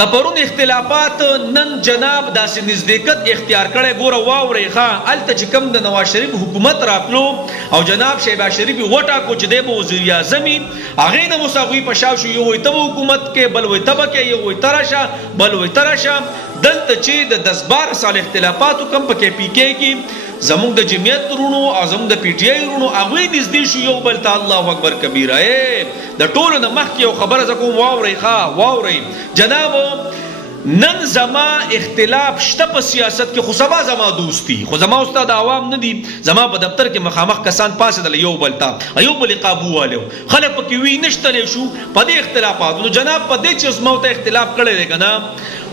د پرون اختلافات نن جناب داسې نزدېکت اختیار کړی. ګوره واورئ ښه، هلته چې کوم د نواز شریف حکومت راتلو او جناب شهباز شریف یې وټاکو چې دی به وزیر اعظم وي، هغې نه اوس هغوی په شا شو، یو وایي ته به حکومت کې، بل وایي ته به کې، یو وایي ته راشه، بل وایي ته راشه. دلته چې د 10-12 سال اختلافاتو کم په کې پی کې کې زمونږ د جمعیت رونو او زمونږ د پی ټی آی رونو هغوی نږدې شو یو بل ته. الله اکبر کبیره. د ټولو نه مخکې یو خبره زه کوم، واورئ ښه واورئ جناب. نن زما اختلاف شته په سیاست کې، خو سبا زما دوستی، خو زما استاد عوام نه دي. زما په دفتر کې مخامخ کسان پاسېدل یو بل ته، یو بل قابو والو، خلک پکې وی نشتلی شو په دې اختلافاتو. نو جناب په دې چې زما ته اختلاف کړی دی که نه،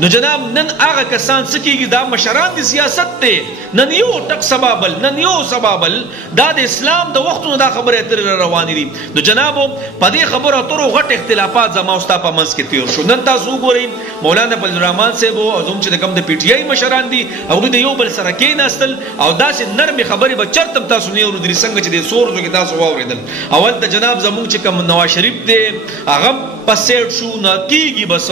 نو جناب نن هغه کسان څه کېږي، دا مشران د سیاست دی، نن یو ټک سبابل، نن یو سبابل، دا د اسلام د وختونو دا خبرې اترې روانې دي. نو جنابو په دې خبرو اترو غټ اختلافات زما او ستا په منځ کې تېر شو. نن تاسو وګورئ مولانا فضلالرحمن صاحب او زموږ چې د کوم د پی ټی آی مشران دي، هغوی د یو بل سره کېناستل او داسې نرمې خبرې به چرته هم تاسو نه اورېدلې څنګه چې د سورزو کې تاسو واورېدل. اول ته جناب زموږ چې کوم نواز شریف دی هغه په سیټ شو، نه کېږي بس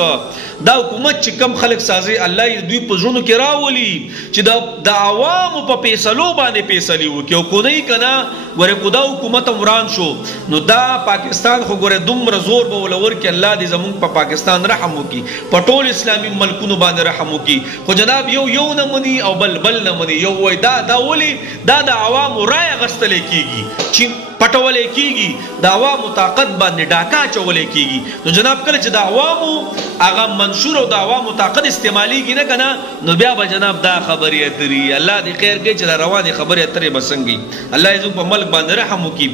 دا حکومت چې کم خلک سازي الله یې دوی په زړونو کې راولي چې د عوامو په فیصلو باندې فیصلې وکړي. او کو نه که نه ګورې کو دا حکومت هم وران شو، نو دا پاکستان خو ګورې دومره زور به ولور کې الله دې زمونږ په پاکستان رحم وکړي، په ټول اسلامي ملکونو باندې رحم وکړي. خو جناب یو نه مني او بل نه مني. یو وایي دا ولې دا د عوامو رای اخیستلی کېږي، چې پټولی کېږي، د عوامو طاقت باندې ډاکا اچولی کېږي. نو جناب کله چې د عوامو هغه منشور او د عوامو طاقت استعمالیږي نه که نه، نو بیا به جناب دا خبرې اتري. الله دې خیر کوي چې دا روانې خبرې اترې به څنګه الله یې زموږ په ملک باندې رحم وکړي.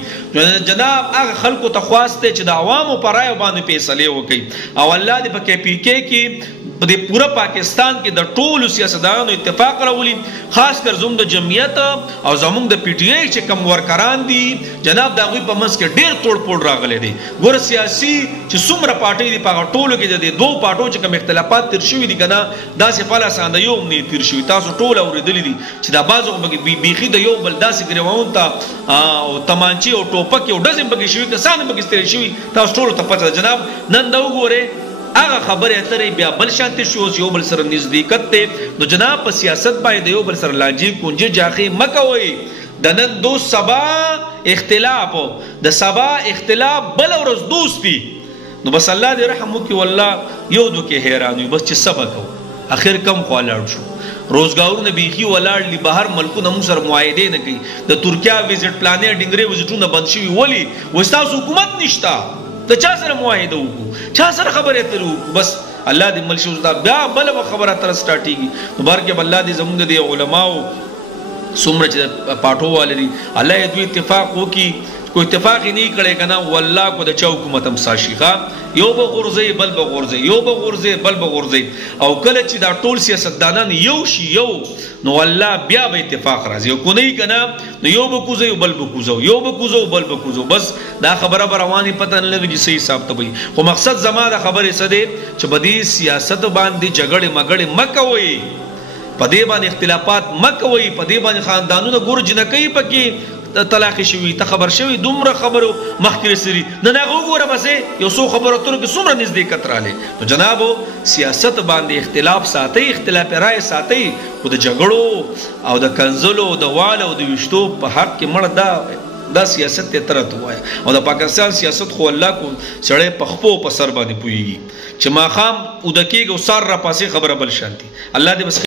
جناب هغه خلکو ته خواست دی چې د عوامو په رایو باندې فیصلې وکړي. او الله دې په کې پی کې په دې پوره پاکستان کې د ټولو سیاستدانانو اتفاق راولي، خاص کر زموږ د جمعیت او زموږ د پی ټی آی چې کم ورکران دي جناب د هغوی په منځ کې ډېر توړ پوړ راغلی دی. ګوره سیاسي چې څومره پارټۍ دي په هغه ټولو کې د دې دوو پارټو چې کوم اختلافات تېر شوي دي که نه، داسې په لاسانده یو هم نه تېر شوي. تاسو ټول اورېدلي دي چې دا بعضو بیخي د یو بل داسې ګریوانو ته او تمانچې او ټوپک او ډزې پکې شوي، کسان هم پکې ستړي شوي، تاسو ټولو ته پته ده. جناب نن دا وګورئ هغه خبرې اترې بیا بل شانتې شو، یو بل سره نزدېکت دی. نو جناب په سیاست باندې د یو بل سره لانجې کونجې جاخې مه کوئ. د نن دوست سبا اختلاف، د سبا اختلاف بل ورځ دوستی. نو بس الله دې رحم وکړي. والله یو دو کې حیران وي بس چې صبر کوو، اخر کم خوا لاړ شو. روزګارونه بیخي ولاړ دي، بهر ملکونه موږ سره معاهدې نه کوي. د ترکیه ویزټ پلانې ډنګرې ویزټونه بند شوي، ولې؟ وایي ستاسو حکومت نشته، د چا سره معاهده وکړو، چا سره خبرې اترې وکړو. بس الله دې مل شي بیا بله به خبره اتره سټارټېږي. نو بارکې به الله دې زموږ د علماو څومره چې پاټو واله دي الله یې دوی اتفاق وکړي. کو اتفاق یې نه کړی که نه، والله کو د چا حکومت هم ساشي ښه، یو به غورځوي بل به غورځوي، یو به غورځوي بل به غورځوي. او کله چې دا ټول سیاستدانان یو شي یو، نو والله بیا به اتفاق راځي. او کو نه که نه، نو یو به کوزوي بل به کوزو، یو به کوزو بل به کوزو. بس دا خبره به روانې پته نه لګي چې صحیح حساب ته وي. خو مقصد زما د خبرې څه دی چې په دې سیاست باندې جګړې مګړې مه کوئ، په دې باندې اختلافات مه کوئ، په دې باندې خاندانونه ګور جنکۍ پکې طلاق شوي، ته خبر شوي دومره خبرو مخکې رسېدي، نن هغه وګوره بسې یو څو خبرو اترو کې څومره نزدېکت راغلی. نو جنابو سیاست باندې اختلاف ساتئ، اختلاف رایې ساتئ، خو د جګړو او د کنځلو د واله او د ویشتو په حق کې مړه دا سیاست ته ترت وایه. او د پاکستان سیاست خو الله کو سړی په خپو په سر باندې پوهېږي چې ماښام اوده کېږي او سار را پاسې خبره بل شانتي. الله دې بس